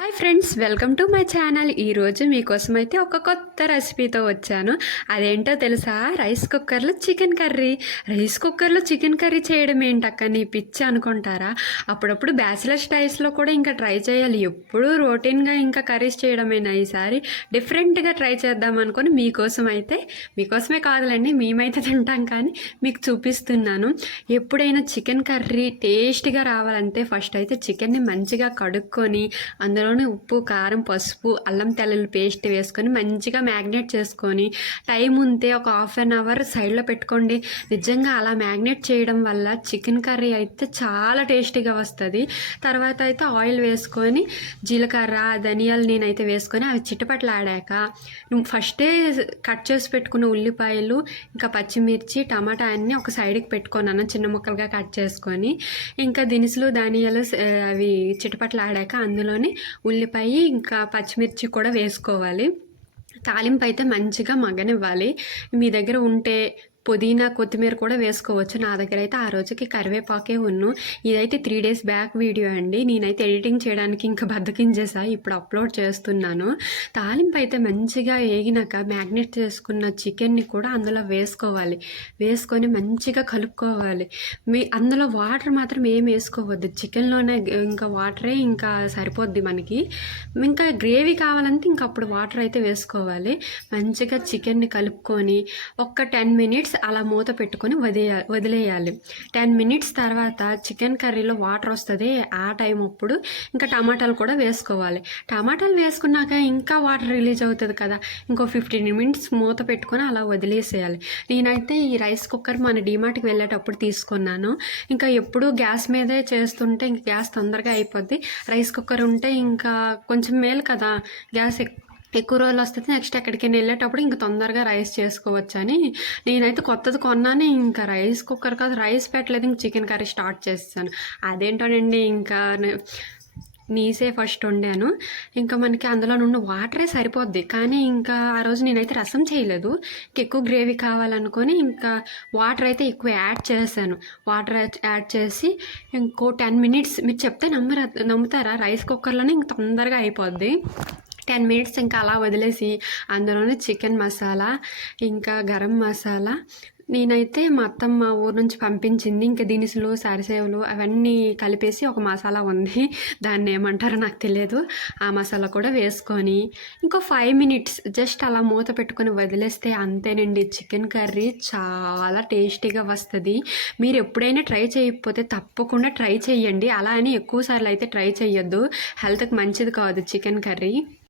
Hi friends, welcome to my channel. ఈరోజు మీకోసం అయితే ఒక కొత్త రెసిపీతో వచ్చాను. అదేంటో తెలుసా? రైస్ కుక్కర్లో చికెన్ కర్రీ. రైస్ కుక్కర్లో చికెన్ కర్రీ చేయడం ఏంటక్క, నీ పిచ్చి అనుకుంటారా? అప్పుడప్పుడు బ్యాచిలర్ స్టైల్స్లో కూడా ఇంకా ట్రై చేయాలి. ఎప్పుడూ రొటీన్గా ఇంకా కర్రీస్ చేయడమేనా? ఈసారి డిఫరెంట్గా ట్రై చేద్దాం అనుకొని మీకోసమే కాదులండి, మేమైతే తింటాం కానీ మీకు చూపిస్తున్నాను. ఎప్పుడైనా చికెన్ కర్రీ టేస్ట్గా రావాలంటే ఫస్ట్ అయితే చికెన్ని మంచిగా కడుక్కొని అందులోనే ఉప్పు, కారం, పసుపు, అల్లం తెల్లుల్లి పేస్ట్ వేసుకొని మంచిగా మ్యాగ్నేట్ చేసుకొని టైం ఉంటే ఒక హాఫ్ అన్ అవర్ సైడ్లో పెట్టుకోండి. నిజంగా అలా మ్యాగ్నేట్ చేయడం వల్ల చికెన్ కర్రీ అయితే చాలా టేస్టీగా వస్తుంది. తర్వాత అయితే ఆయిల్ వేసుకొని జీలకర్ర, ధనియాలు నేనైతే వేసుకొని అవి చిటపట్లాడాక ఫస్టే కట్ చేసి పెట్టుకున్న ఉల్లిపాయలు, ఇంకా పచ్చిమిర్చి, టమాటా అన్నీ ఒక సైడ్కి పెట్టుకున్నాను చిన్న ముక్కలుగా కట్ చేసుకొని. ఇంకా దినుసులు, ధనియాలు అవి చిటపట్లాడాక అందులోని ఉల్లిపాయ ఇంకా పచ్చిమిర్చి కూడా వేసుకోవాలి. తాలింపు అయితే మంచిగా మగ్గనివ్వాలి. మీ దగ్గర ఉంటే పుదీనా, కొత్తిమీర కూడా వేసుకోవచ్చు. నా దగ్గర అయితే ఆ రోజుకి కరివేపాకే ఉన్ను. ఇదైతే 3 days బ్యాక్ వీడియో అండి. నేనైతే ఎడిటింగ్ చేయడానికి ఇంకా బద్దకించేసా, ఇప్పుడు అప్లోడ్ చేస్తున్నాను. తాలింపు అయితే మంచిగా వేగినాక మ్యాగ్నేట్ చేసుకున్న చికెన్ని కూడా అందులో వేసుకొని మంచిగా కలుపుకోవాలి. అందులో వాటర్ మాత్రం ఏం వేసుకోవద్దు. చికెన్లోనే ఇంకా వాటరే ఇంకా సరిపోద్ది మనకి. ఇంకా గ్రేవీ కావాలంటే ఇంకా అప్పుడు వాటర్ అయితే వేసుకోవాలి. మంచిగా చికెన్ని కలుపుకొని ఒక్క 10 minutes అలా మూత పెట్టుకొని వదిలేయాలి. 10 minutes తర్వాత చికెన్ కర్రీలో వాటర్ వస్తుంది. ఆ టైం అప్పుడు ఇంకా టమాటాలు కూడా వేసుకోవాలి. టమాటాలు వేసుకున్నాక ఇంకా వాటర్ రిలీజ్ అవుతుంది కదా, ఇంకో 15 minutes మూత పెట్టుకొని అలా వదిలేసేయాలి. నేనైతే ఈ రైస్ కుక్కర్ మన డీమార్ట్కి వెళ్ళేటప్పుడు తీసుకున్నాను. ఇంకా ఎప్పుడు గ్యాస్ మీదే చేస్తుంటే ఇంకా గ్యాస్ తొందరగా అయిపోద్ది. రైస్ కుక్కర్ ఉంటే ఇంకా కొంచెం మేలు కదా, గ్యాస్ ఎక్కువ రోజులు వస్తుంది. నెక్స్ట్ ఎక్కడికైనా వెళ్ళేటప్పుడు ఇంకా తొందరగా రైస్ చేసుకోవచ్చు అని నేనైతే కొత్తది కొన్నాను. ఇంకా రైస్ కుక్కర్ కాదు, రైస్ పెట్టలేదు, ఇంక చికెన్ కర్రీ స్టార్ట్ చేస్తాను. అదేంటోనండి, ఇంకా నీసే ఫస్ట్ వండాను. ఇంకా మనకి అందులో నుండి వాటరే సరిపోద్ది. కానీ ఇంకా ఆ రోజు నేనైతే రసం చేయలేదు, ఎక్కువ గ్రేవీ కావాలనుకొని ఇంకా వాటర్ అయితే ఎక్కువ యాడ్ చేశాను. వాటర్ యాడ్ చేసి ఇంకో 10 minutes, మీరు చెప్తే నమ్ముతారా? రైస్ కుక్కర్లోనే ఇంక తొందరగా అయిపోద్ది. 10 minutes ఇంకా అలా వదిలేసి అందులోనే చికెన్ మసాలా, ఇంకా గరం మసాలా, నేనైతే మా అత్తమ్మ ఊరు నుంచి పంపించింది ఇంకా దినుసులు, సరిసేవలు అవన్నీ కలిపేసి ఒక మసాలా ఉంది, దాన్ని ఏమంటారో నాకు తెలియదు. ఆ మసాలా కూడా వేసుకొని ఇంకో 5 minutes జస్ట్ అలా మూత పెట్టుకొని వదిలేస్తే అంతేనండి, చికెన్ కర్రీ చాలా టేస్టీగా వస్తుంది. మీరు ఎప్పుడైనా ట్రై చేయకపోతే తప్పకుండా ట్రై చేయండి. అలా అని ఎక్కువసార్లు అయితే ట్రై చేయొద్దు, హెల్త్కి మంచిది కాదు చికెన్ కర్రీ.